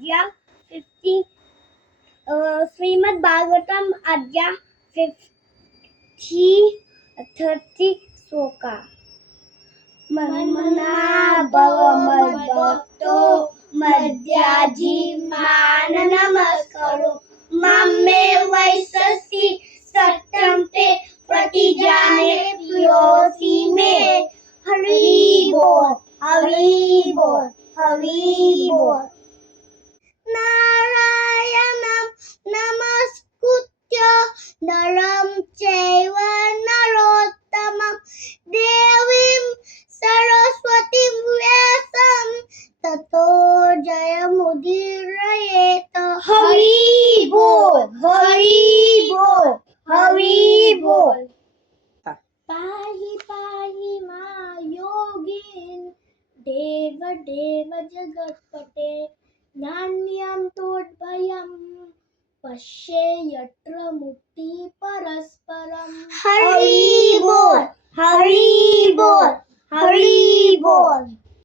अध्याय 50, श्रीमद् भागवतम अध्याय 30 श्लोका. मन्मना भव मद्भक्तो मद्याजी मान नमस्करो मामे वैससि सत्यम ते प्रतिजाने प्रियोसी में. हरि बोल हरि बोल हरि बोल. नारायणं नमस्कृत्य नरं चैव नरोत्तमं देवीं सरस्वतीं व्यासं ततो जयमुदीरयेत. हरि बोल हरि बोल हरि बोल. पाहि पाहि मा योगीन देव देव जगत्पते नान्यं तोद्भयं पश्ये यत्र मुक्ति परस्परम. हरि बोल हरि बोल हरि बोल.